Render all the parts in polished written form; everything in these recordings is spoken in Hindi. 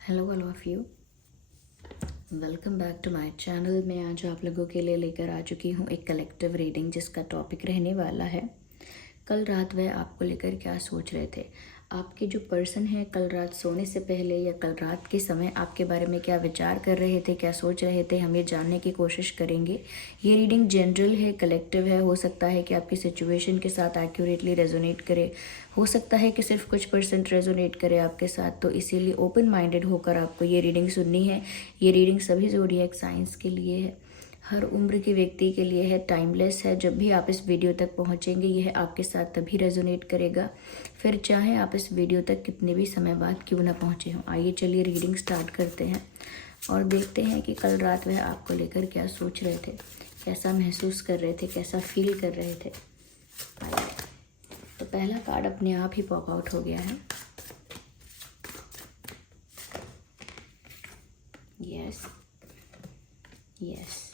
Hello all of you, welcome back to my channel. मैं आज आप लोगों के लिए लेकर आ चुकी हूँ एक कलेक्टिव रीडिंग जिसका टॉपिक रहने वाला है कल रात वह आपको लेकर क्या सोच रहे थे। आपके जो पर्सन है कल रात सोने से पहले या कल रात के समय आपके बारे में क्या विचार कर रहे थे, क्या सोच रहे थे, हम ये जानने की कोशिश करेंगे। ये रीडिंग जनरल है, कलेक्टिव है। हो सकता है कि आपकी सिचुएशन के साथ एक्यूरेटली रेजोनेट करे, हो सकता है कि सिर्फ कुछ % रेजोनेट करे आपके साथ। तो इसीलिए ओपन माइंडेड होकर आपको ये रीडिंग सुननी है। ये रीडिंग सभी ज़ोडिएक साइंस के लिए है, हर उम्र के व्यक्ति के लिए है, टाइमलेस है। जब भी आप इस वीडियो तक पहुंचेंगे यह आपके साथ तभी रेजोनेट करेगा, फिर चाहे आप इस वीडियो तक कितने भी समय बाद क्यों ना पहुंचे हों। आइए चलिए रीडिंग स्टार्ट करते हैं और देखते हैं कि कल रात वह आपको लेकर क्या सोच रहे थे, कैसा महसूस कर रहे थे, कैसा फील कर रहे थे। आइए, तो पहला कार्ड अपने आप ही पॉप आउट हो गया है। यस यस,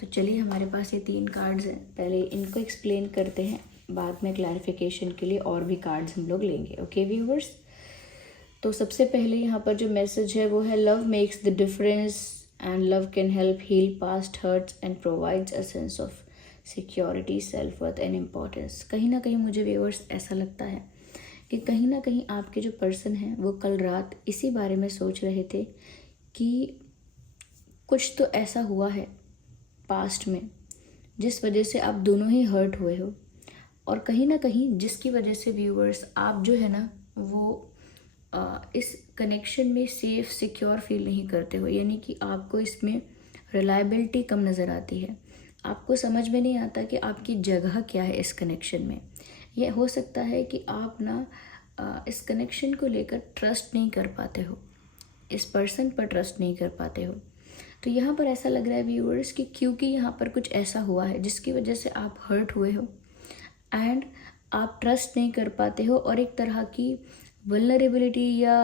तो चलिए हमारे पास ये 3 कार्ड्स हैं, पहले इनको एक्सप्लेन करते हैं, बाद में क्लैरिफिकेशन के लिए और भी कार्ड्स हम लोग लेंगे। ओके व्यूवर्स, तो सबसे पहले यहाँ पर जो मैसेज है वो है love makes the difference and love can help heal past hurts and provides a sense of security, self worth and importance. कहीं ना कहीं मुझे व्यूवर्स ऐसा लगता है कि कहीं ना कहीं आपके जो पर्सन हैं वो कल रात इसी बारे में सोच रहे थे कि कुछ तो ऐसा हुआ है पास्ट में जिस वजह से आप दोनों ही हर्ट हुए हो, और कहीं ना कहीं जिसकी वजह से व्यूअर्स आप जो है ना वो इस कनेक्शन में सेफ सिक्योर फील नहीं करते हो। यानी कि आपको इसमें रिलायबिलिटी कम नज़र आती है, आपको समझ में नहीं आता कि आपकी जगह क्या है इस कनेक्शन में। यह हो सकता है कि आप ना इस कनेक्शन को लेकर ट्रस्ट नहीं कर पाते हो, इस पर्सन पर ट्रस्ट नहीं कर पाते हो। तो यहाँ पर ऐसा लग रहा है व्यूअर्स कि क्योंकि यहाँ पर कुछ ऐसा हुआ है जिसकी वजह से आप हर्ट हुए हो एंड आप ट्रस्ट नहीं कर पाते हो, और एक तरह की वल्नरेबिलिटी या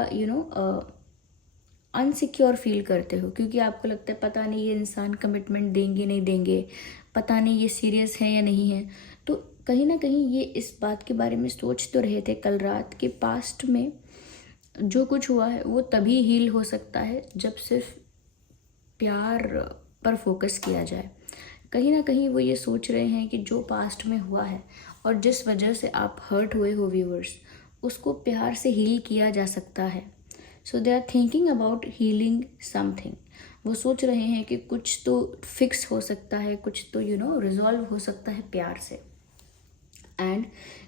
अनसिक्योर फील करते हो, क्योंकि आपको लगता है पता नहीं ये इंसान कमिटमेंट देंगे नहीं देंगे, पता नहीं ये सीरियस है या नहीं है। तो कहीं ना कहीं ये इस बात के बारे में सोच तो रहे थे कल रात के पास्ट में जो कुछ हुआ है वो तभी हील हो सकता है जब सिर्फ प्यार पर फोकस किया जाए। कहीं ना कहीं वो ये सोच रहे हैं कि जो पास्ट में हुआ है और जिस वजह से आप हर्ट हुए हो व्यूअर्स, उसको प्यार से हील किया जा सकता है। So they are thinking about healing something. वो सोच रहे हैं कि कुछ तो फिक्स हो सकता है, कुछ तो रिजॉल्व हो सकता है प्यार से। एंड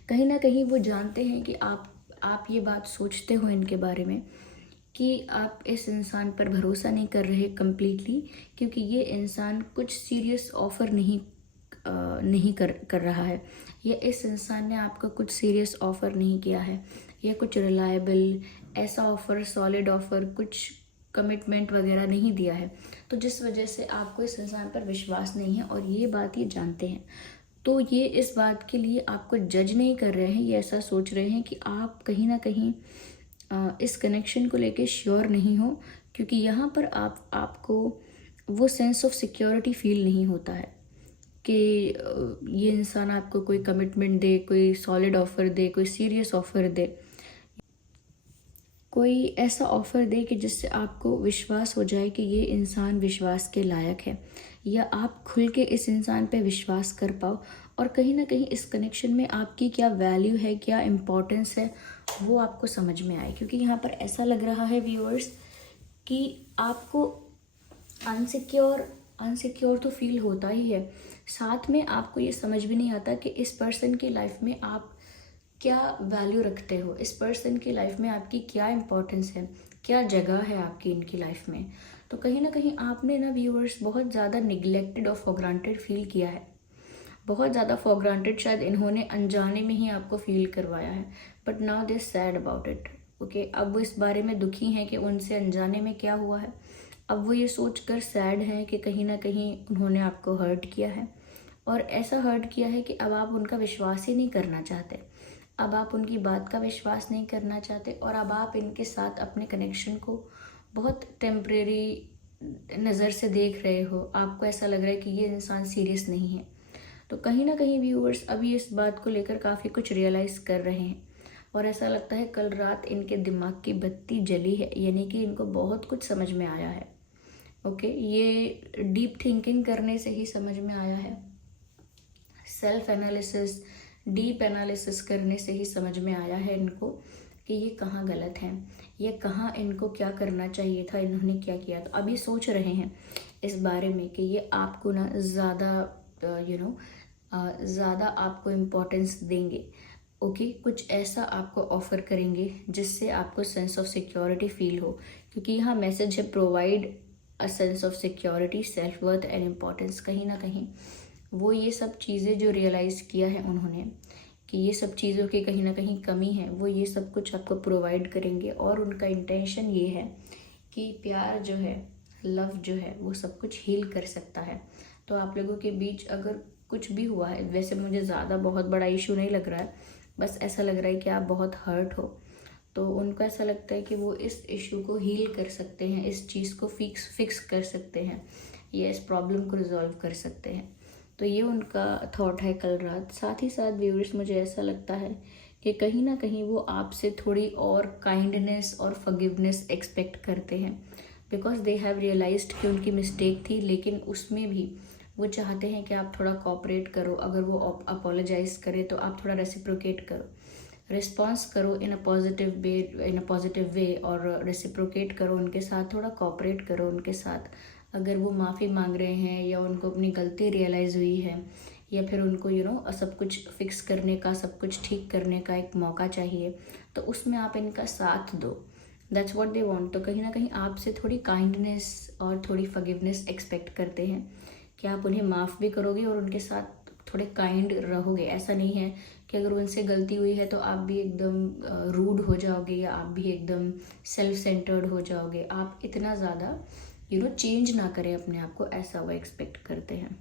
कहीं ना कहीं वो जानते हैं कि आप ये बात सोचते हो इनके बारे में कि आप इस इंसान पर भरोसा नहीं कर रहे कम्प्लीटली, क्योंकि ये इंसान कुछ सीरियस ऑफ़र नहीं कर रहा है, या इस इंसान ने आपको कुछ सीरियस ऑफ़र नहीं किया है, या कुछ रिलायबल ऐसा ऑफ़र, सॉलिड ऑफ़र, कुछ कमिटमेंट वगैरह नहीं दिया है। तो जिस वजह से आपको इस इंसान पर विश्वास नहीं है, और ये बात ये जानते हैं। तो ये इस बात के लिए आपको जज नहीं कर रहे हैं, ये ऐसा सोच रहे हैं कि आप कहीं ना कहीं इस कनेक्शन को लेके श्योर नहीं हो, क्योंकि यहाँ पर आपको वो सेंस ऑफ सिक्योरिटी फील नहीं होता है कि ये इंसान आपको कोई कमिटमेंट दे, कोई सॉलिड ऑफ़र दे, कोई सीरियस ऑफ़र दे, कोई ऐसा ऑफ़र दे कि जिससे आपको विश्वास हो जाए कि ये इंसान विश्वास के लायक है, या आप खुल के इस इंसान पे विश्वास कर पाओ, और कहीं ना कहीं इस कनेक्शन में आपकी क्या वैल्यू है, क्या इम्पोर्टेंस है, वो आपको समझ में आए। क्योंकि यहाँ पर ऐसा लग रहा है व्यूअर्स कि आपको अनसिक्योर तो फील होता ही है, साथ में आपको ये समझ भी नहीं आता कि इस पर्सन की लाइफ में आप क्या वैल्यू रखते हो, इस पर्सन की लाइफ में आपकी क्या इम्पोर्टेंस है, क्या जगह है आपकी इनकी लाइफ में। तो कहीं ना कहीं आपने ना व्यूअर्स बहुत ज़्यादा निगलेक्टेड और फॉर ग्रांटेड फील किया है, बहुत ज़्यादा फॉर ग्रांटेड शायद इन्होंने अनजाने में ही आपको फील करवाया है, but now they sad about it. Okay, अब वो इस बारे में दुखी हैं कि उनसे अनजाने में क्या हुआ है। अब वो ये सोचकर सैड है कि कहीं ना कहीं उन्होंने आपको हर्ट किया है, और ऐसा हर्ट किया है कि अब आप उनका विश्वास ही नहीं करना चाहते, अब आप उनकी बात का विश्वास नहीं करना चाहते, और अब आप इनके साथ अपने कनेक्शन को बहुत टेम्परेरी नज़र से देख रहे हो। आपको ऐसा लग रहा है कि ये इंसान सीरियस नहीं है। तो कहीं ना कहीं व्यूअर्स अभी इस बात को लेकर काफ़ी कुछ रियलाइज़ कर रहे हैं, और ऐसा लगता है कल रात इनके दिमाग की बत्ती जली है, यानी कि इनको बहुत कुछ समझ में आया है। ओके, ये डीप थिंकिंग करने से ही समझ में आया है, सेल्फ एनालिसिस, डीप एनालिसिस करने से ही समझ में आया है इनको कि ये कहाँ गलत है, ये कहाँ इनको क्या करना चाहिए था, इन्होंने क्या किया। तो अभी सोच रहे हैं इस बारे में कि ये आपको ना ज़्यादा ज़्यादा आपको इम्पोर्टेंस देंगे। ओके, कुछ ऐसा आपको ऑफ़र करेंगे जिससे आपको सेंस ऑफ सिक्योरिटी फील हो, क्योंकि यहाँ मैसेज है provide a sense of security, self worth and importance. कहीं ना कहीं वो ये सब चीज़ें जो रियलाइज़ किया है उन्होंने कि ये सब चीज़ों की कहीं ना कहीं कमी है, वो ये सब कुछ आपको प्रोवाइड करेंगे। और उनका इंटेंशन ये है कि प्यार जो है, लव जो है, वो सब कुछ हील कर सकता है। तो आप लोगों के बीच अगर कुछ भी हुआ है, वैसे मुझे ज़्यादा बहुत बड़ा इशू नहीं लग रहा है, बस ऐसा लग रहा है कि आप बहुत हर्ट हो, तो उनको ऐसा लगता है कि वो इस इशू को हील कर सकते हैं, इस चीज़ को फिक्स कर सकते हैं, या इस प्रॉब्लम को रिजॉल्व कर सकते हैं। तो ये उनका थॉट है कल रात। साथ ही साथ व्यूअर्स, मुझे ऐसा लगता है कि कहीं ना कहीं वो आपसे थोड़ी और काइंडनेस और फॉरगिवनेस एक्सपेक्ट करते हैं, बिकॉज दे हैव रियलाइज्ड कि उनकी मिस्टेक थी, लेकिन उसमें भी वो चाहते हैं कि आप थोड़ा कोऑपरेट करो। अगर वो अपोलोजाइज करे तो आप थोड़ा रेसिप्रोकेट करो, रिस्पॉन्स करो इन अ पॉजिटिव वे, और रेसिप्रोकेट करो उनके साथ, थोड़ा कोऑपरेट करो उनके साथ। अगर वो माफ़ी मांग रहे हैं या उनको अपनी गलती रियलाइज़ हुई है, या फिर उनको सब कुछ फिक्स करने का, सब कुछ ठीक करने का एक मौका चाहिए, तो उसमें आप इनका साथ दो। That's what they want. तो कहीं ना कहीं आपसे थोड़ी काइंडनेस और थोड़ी फॉरगिवनेस एक्सपेक्ट करते हैं कि आप उन्हें माफ़ भी करोगे और उनके साथ थोड़े काइंड रहोगे। ऐसा नहीं है कि अगर उनसे गलती हुई है तो आप भी एकदम रूड हो जाओगे, या आप भी एकदम सेल्फ सेंटर्ड हो जाओगे। आप इतना ज़्यादा चेंज ना करें अपने आप को, ऐसा वो एक्सपेक्ट करते हैं।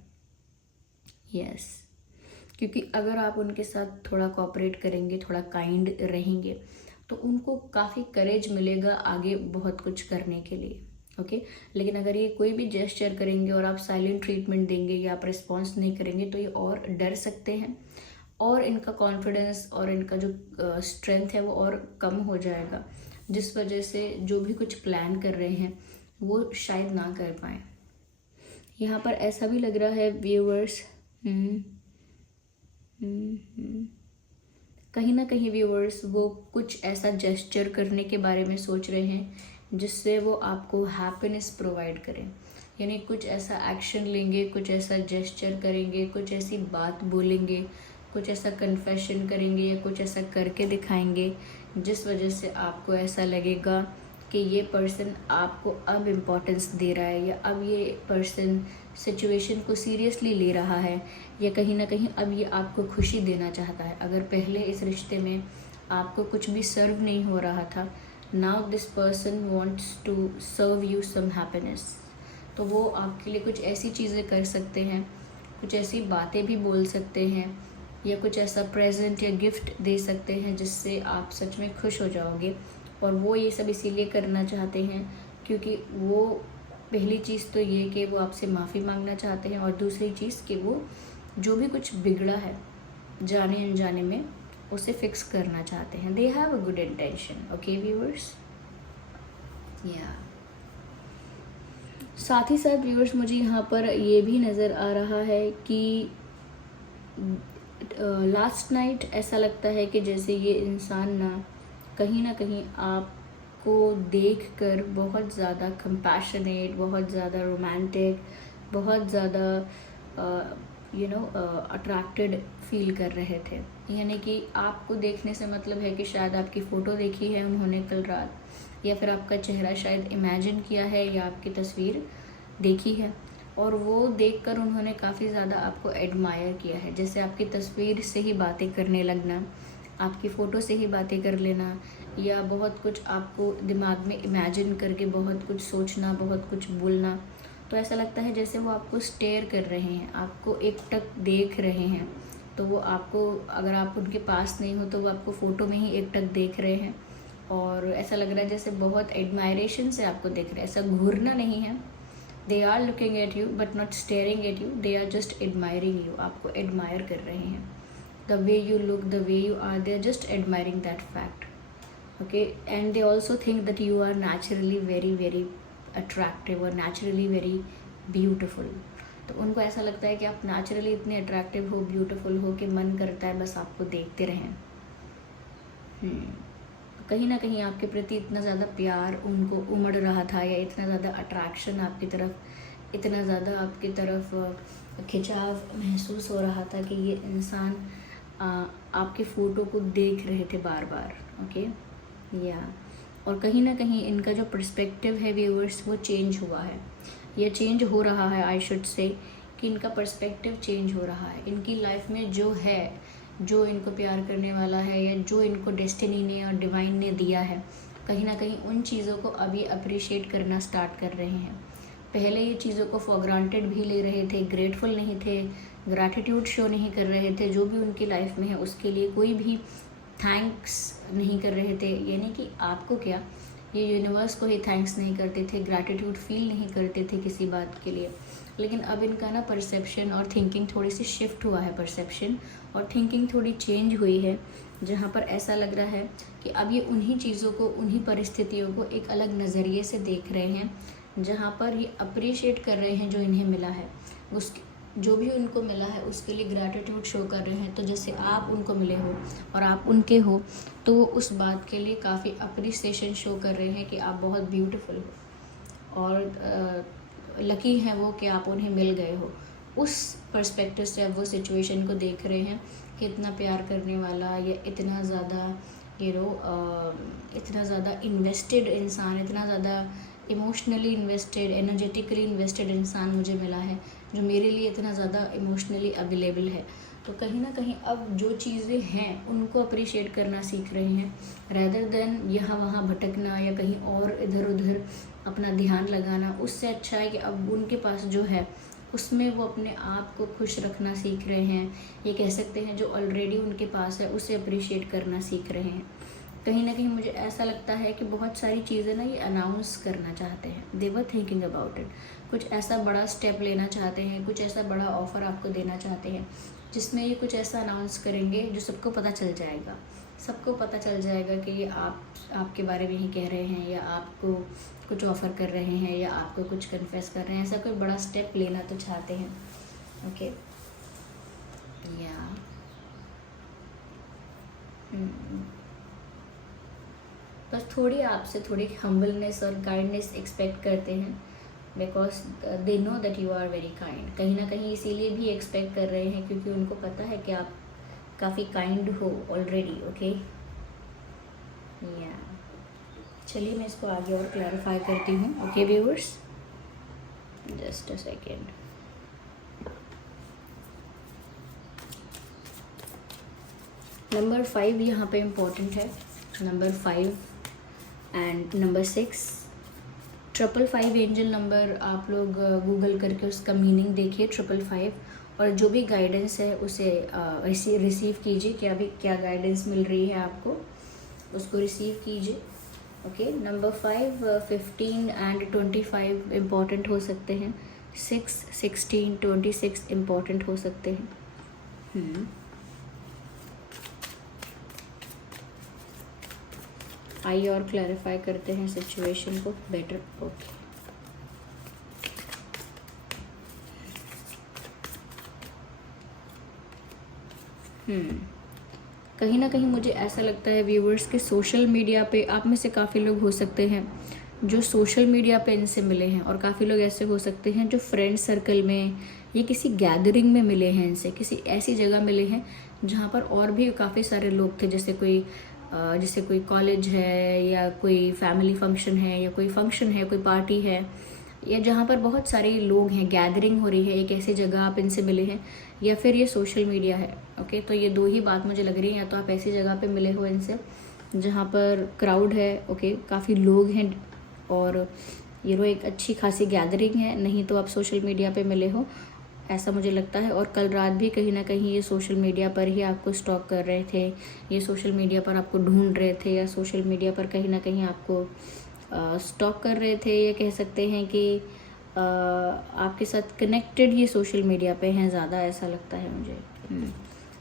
यस, क्योंकि अगर आप उनके साथ थोड़ा कोऑपरेट करेंगे, थोड़ा काइंड रहेंगे, तो उनको काफ़ी करेज मिलेगा आगे बहुत कुछ करने के लिए। ओके, लेकिन अगर ये कोई भी जेस्चर करेंगे और आप साइलेंट ट्रीटमेंट देंगे या आप रिस्पॉन्स नहीं करेंगे, तो ये और डर सकते हैं, और इनका कॉन्फिडेंस और इनका जो स्ट्रेंथ है वो और कम हो जाएगा, जिस वजह से जो भी कुछ प्लान कर रहे हैं वो शायद ना कर पाए। यहाँ पर ऐसा भी लग रहा है व्यूअर्स, कहीं ना कहीं व्यूअर्स वो कुछ ऐसा जेस्चर करने के बारे में सोच रहे हैं जिससे वो आपको हैप्पीनेस प्रोवाइड करें। यानी कुछ ऐसा एक्शन लेंगे, कुछ ऐसा जेस्चर करेंगे, कुछ ऐसी बात बोलेंगे, कुछ ऐसा कन्फेशन करेंगे, या कुछ ऐसा करके दिखाएंगे जिस वजह से आपको ऐसा लगेगा कि ये पर्सन आपको अब इम्पोर्टेंस दे रहा है, या अब ये पर्सन सिचुएशन को सीरियसली ले रहा है, या कहीं ना कहीं अब ये आपको खुशी देना चाहता है। अगर पहले इस रिश्ते में आपको कुछ भी सर्व नहीं हो रहा था, now this person wants to serve you some happiness. तो वो आपके लिए कुछ ऐसी चीज़ें कर सकते हैं, कुछ ऐसी बातें भी बोल सकते हैं, या कुछ ऐसा प्रेजेंट या गिफ्ट दे सकते हैं जिससे आप सच में खुश हो जाओगे। और वो ये सब इसीलिए करना चाहते हैं क्योंकि वो पहली चीज़ तो ये कि वो आपसे माफ़ी मांगना चाहते हैं, और दूसरी चीज़ कि वो जो भी कुछ बिगड़ा है जाने अनजाने में उसे फिक्स करना चाहते हैं। They have a good intention. Okay viewers, या साथ ही साथ व्यूअर्स मुझे यहाँ पर ये भी नज़र आ रहा है कि लास्ट नाइट ऐसा लगता है कि जैसे ये इंसान ना कहीं आपको देखकर बहुत ज़्यादा कंपैशनेट, बहुत ज़्यादा रोमांटिक, बहुत ज़्यादा अट्रैक्टेड फील कर रहे थे। यानी कि आपको देखने से मतलब है कि शायद आपकी फ़ोटो देखी है उन्होंने कल रात, या फिर आपका चेहरा शायद इमेजिन किया है, या आपकी तस्वीर देखी है, और वो देखकर उन्होंने काफ़ी ज़्यादा आपको एडमायर किया है। जैसे आपकी तस्वीर से ही बातें करने लगना, आपकी फ़ोटो से ही बातें कर लेना, या बहुत कुछ आपको दिमाग में इमेजिन करके बहुत कुछ सोचना, बहुत कुछ बोलना। तो ऐसा लगता है जैसे वो आपको स्टेयर कर रहे हैं, आपको एकटक देख रहे हैं। तो वो आपको, अगर आप उनके पास नहीं हो तो वो आपको फ़ोटो में ही एकटक देख रहे हैं, और ऐसा लग रहा है जैसे बहुत एडमायरेशन से आपको देख रहे हैं। ऐसा घूरना नहीं है, they are looking at you but not staring at you, they are just admiring you, आपको एडमायर कर रहे हैं। the way you look, the way you are, they're just admiring that fact. Okay, and they also think that you are naturally very very attractive or naturally very beautiful. तो उनको ऐसा लगता है कि आप नेचुरली इतने अट्रैक्टिव हो, ब्यूटीफुल हो कि मन करता है बस आपको देखते रहें। कहीं ना कहीं आपके प्रति इतना ज़्यादा प्यार उनको उमड़ रहा था, या इतना ज़्यादा अट्रैक्शन आपकी तरफ, इतना ज़्यादा आपकी तरफ खिंचाव महसूस हो रहा था कि ये इंसान आपके फ़ोटो को देख रहे थे बार बार। ओके, या और कहीं ना कहीं इनका जो पर्सपेक्टिव है व्यूअर्स, वो चेंज हुआ है, या चेंज हो रहा है, आई शुड से, कि इनका पर्सपेक्टिव चेंज हो रहा है। इनकी लाइफ में जो है, जो इनको प्यार करने वाला है, या जो इनको डेस्टिनी ने और डिवाइन ने दिया है, कहीं ना कहीं उन चीज़ों को अभी अप्रिशिएट करना स्टार्ट कर रहे हैं। पहले ये चीज़ों को फॉर ग्रांटेड भी ले रहे थे, ग्रेटफुल नहीं थे, ग्रैटिट्यूड शो नहीं कर रहे थे, जो भी उनकी लाइफ में है उसके लिए कोई भी थैंक्स नहीं कर रहे थे। यानी कि आपको क्या, ये यूनिवर्स को ही थैंक्स नहीं करते थे, ग्रैटिट्यूड फील नहीं करते थे किसी बात के लिए। लेकिन अब इनका ना परसेप्शन और थिंकिंग थोड़ी सी शिफ्ट हुआ है, परसेप्शन और थिंकिंग थोड़ी चेंज हुई है, जहाँ पर ऐसा लग रहा है कि अब ये उन्हीं चीज़ों को, उन्हीं परिस्थितियों को एक अलग नज़रिए से देख रहे हैं, जहाँ पर ये अप्रिशिएट कर रहे हैं जो इन्हें मिला है, उस जो भी उनको मिला है उसके लिए ग्रैटिट्यूड शो कर रहे हैं। तो जैसे आप उनको मिले हो और आप उनके हो, तो वो उस बात के लिए काफ़ी अप्रिसिएशन शो कर रहे हैं कि आप बहुत ब्यूटीफुल हो और लकी हैं वो कि आप उन्हें मिल गए हो। उस पर्सपेक्टिव से अब वो सिचुएशन को देख रहे हैं कि इतना प्यार करने वाला, या इतना ज़्यादा इतना ज़्यादा इन्वेस्टेड इंसान, इतना ज़्यादा इमोशनली इन्वेस्टेड, एनर्जेटिकली इन्वेस्टेड इंसान मुझे मिला है, जो मेरे लिए इतना ज़्यादा इमोशनली अवेलेबल है। तो कहीं ना कहीं अब जो चीज़ें हैं उनको अप्रिशिएट करना सीख रहे हैं, रैदर देन यहाँ वहाँ भटकना या कहीं और इधर उधर अपना ध्यान लगाना। उससे अच्छा है कि अब उनके पास जो है उसमें वो अपने आप को खुश रखना सीख रहे हैं। ये कह सकते हैं जो ऑलरेडी उनके पास है उसे अप्रिशिएट करना सीख रहे हैं। कहीं ना कहीं मुझे ऐसा लगता है कि बहुत सारी चीज़ें ना ये अनाउंस करना चाहते हैं, दे वर थिंकिंग अबाउट इट। कुछ ऐसा बड़ा स्टेप लेना चाहते हैं, कुछ ऐसा बड़ा ऑफ़र आपको देना चाहते हैं जिसमें ये कुछ ऐसा अनाउंस करेंगे जो सबको पता चल जाएगा। सबको पता चल जाएगा कि ये आपके बारे में ही कह रहे हैं, या आपको कुछ ऑफ़र कर रहे हैं, या आपको कुछ कन्फेस कर रहे हैं। ऐसा कोई बड़ा स्टेप लेना तो चाहते हैं। ओके, या बस थोड़ी आपसे थोड़ी हम्बलनेस और काइंडनेस एक्सपेक्ट करते हैं, because they know that you are very kind. कहीं ना कहीं इसीलिए भी एक्सपेक्ट कर रहे हैं क्योंकि उनको पता है कि आप काफ़ी काइंड हो ऑलरेडी। ओके, या चलिए मैं इसको आगे और क्लैरिफाई करती हूँ। Okay viewers, just a second. Number 5 यहाँ पे इम्पोर्टेंट है, number 5 and number 6। 555 angel number आप लोग गूगल करके उसका मीनिंग देखिए, 555, और जो भी गाइडेंस है उसे रिसीव कीजिए कि अभी क्या गाइडेंस मिल रही है आपको, उसको रिसीव कीजिए। ओके, नंबर 5, 15 एंड 25 इम्पॉर्टेंट हो सकते हैं, 6, 16, 26 इम्पॉर्टेंट हो सकते हैं। आइए और क्लैरिफाई करते हैं सिचुएशन को बेटर। ओके, कहीं ना कहीं मुझे ऐसा लगता है व्यूवर्स के सोशल मीडिया पे आप में से काफ़ी लोग हो सकते हैं जो सोशल मीडिया पे इनसे मिले हैं, और काफ़ी लोग ऐसे हो सकते हैं जो फ्रेंड सर्कल में या किसी गैदरिंग में मिले हैं इनसे, किसी ऐसी जगह मिले हैं जहाँ पर और भी काफ़ी सारे लोग थे, जैसे कोई कॉलेज है, या कोई फैमिली फंक्शन है, या कोई फंक्शन है, कोई पार्टी है, या जहाँ पर बहुत सारे लोग हैं, गैदरिंग हो रही है, एक ऐसी जगह आप इनसे मिले हैं, या फिर ये सोशल मीडिया है। ओके, तो ये दो ही बात मुझे लग रही है, या तो आप ऐसी जगह पे मिले हो इनसे जहाँ पर क्राउड है, ओके, काफ़ी लोग हैं और ये लो एक अच्छी खासी गैदरिंग है, नहीं तो आप सोशल मीडिया पे मिले हो, ऐसा मुझे लगता है। और कल रात भी कहीं ना कहीं ये सोशल मीडिया पर ही आपको स्टॉक कर रहे थे, ये सोशल मीडिया पर आपको ढूंढ रहे थे, या सोशल मीडिया पर कहीं ना कहीं आपको स्टॉक कर रहे थे, या कह सकते हैं कि आपके साथ कनेक्टेड ये सोशल मीडिया पे हैं ज़्यादा, ऐसा लगता है मुझे।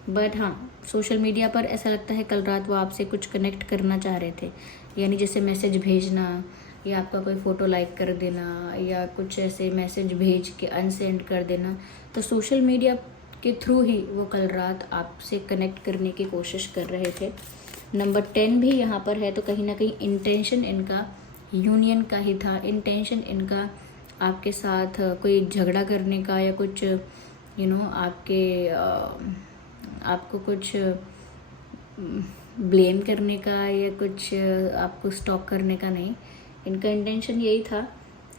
बट हाँ, सोशल मीडिया पर ऐसा लगता है कल रात वो आपसे कुछ कनेक्ट करना चाह रहे थे, यानी जैसे मैसेज भेजना या आपका कोई फ़ोटो लाइक कर देना या कुछ ऐसे मैसेज भेज के अनसेंड कर देना। तो सोशल मीडिया के थ्रू ही वो कल रात आपसे कनेक्ट करने की कोशिश कर रहे थे। नंबर 10 भी यहाँ पर है, तो कहीं ना कहीं इंटेंशन इनका यूनियन का ही था। इंटेंशन इनका आपके साथ कोई झगड़ा करने का या कुछ आपको कुछ ब्लेम करने का या कुछ आपको स्टॉक करने का नहीं। इनका इंटेंशन यही था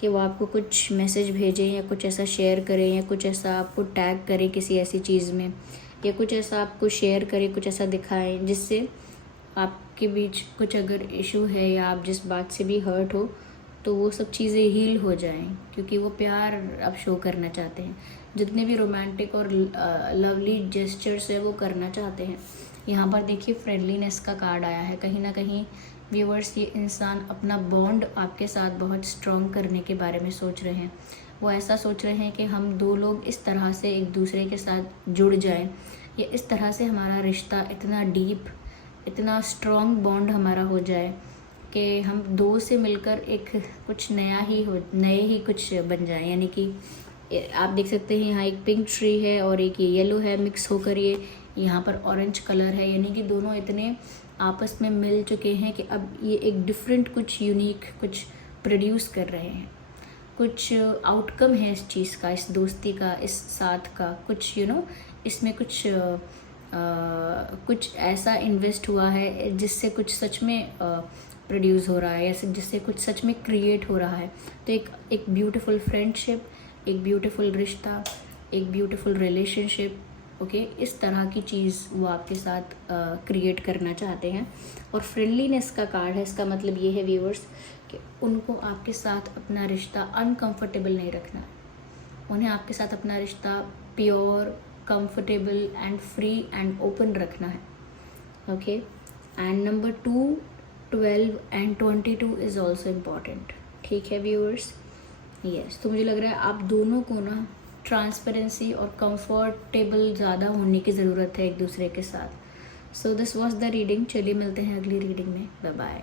कि वो आपको कुछ मैसेज भेजें या कुछ ऐसा शेयर करें या कुछ ऐसा आपको टैग करें किसी ऐसी चीज़ में, या कुछ ऐसा आपको शेयर करें, कुछ ऐसा दिखाएं जिससे आपके बीच कुछ अगर इशू है या आप जिस बात से भी हर्ट हो तो वो सब चीज़ें हील हो जाएं, क्योंकि वो प्यार आप शो करना चाहते हैं। जितने भी रोमांटिक और लवली जेस्चर्स है वो करना चाहते हैं। यहाँ पर देखिए फ्रेंडलीनेस का कार्ड आया है। कहीं ना कहीं व्यूअर्स, ये इंसान अपना बॉन्ड आपके साथ बहुत स्ट्रॉन्ग करने के बारे में सोच रहे हैं। वो ऐसा सोच रहे हैं कि हम दो लोग इस तरह से एक दूसरे के साथ जुड़ जाएं, या इस तरह से हमारा रिश्ता इतना डीप, इतना स्ट्रॉन्ग बॉन्ड हमारा हो जाए कि हम दो से मिलकर एक कुछ नए ही कुछ बन जाए। यानी कि आप देख सकते हैं यहाँ एक पिंक ट्री है और एक ये येलो है, मिक्स होकर ये यहाँ पर ऑरेंज कलर है। यानी कि दोनों इतने आपस में मिल चुके हैं कि अब ये एक डिफरेंट कुछ यूनिक कुछ प्रोड्यूस कर रहे हैं। कुछ आउटकम है इस चीज़ का, इस दोस्ती का, इस साथ का, कुछ इसमें कुछ ऐसा इन्वेस्ट हुआ है जिससे कुछ सच में प्रोड्यूस हो रहा है, या जिससे कुछ सच में क्रिएट हो रहा है। तो एक ब्यूटीफुल फ्रेंडशिप, एक ब्यूटीफुल रिश्ता, एक ब्यूटीफुल रिलेशनशिप, ओके, इस तरह की चीज़ वो आपके साथ क्रिएट करना चाहते हैं। और फ्रेंडलीनेस का कार्ड है। इसका मतलब ये है व्यूअर्स कि उनको आपके साथ अपना रिश्ता अनकंफर्टेबल नहीं रखना है। उन्हें आपके साथ अपना रिश्ता pure, comfortable and free and open रखना है, okay. And number 2, 12 and 22 is also important, ठीक है व्यूअर्स। यस, तो मुझे लग रहा है आप दोनों को ना ट्रांसपेरेंसी और कंफर्टेबल ज़्यादा होने की ज़रूरत है एक दूसरे के साथ। So this was the reading. चलिए मिलते हैं अगली रीडिंग में। Bye bye.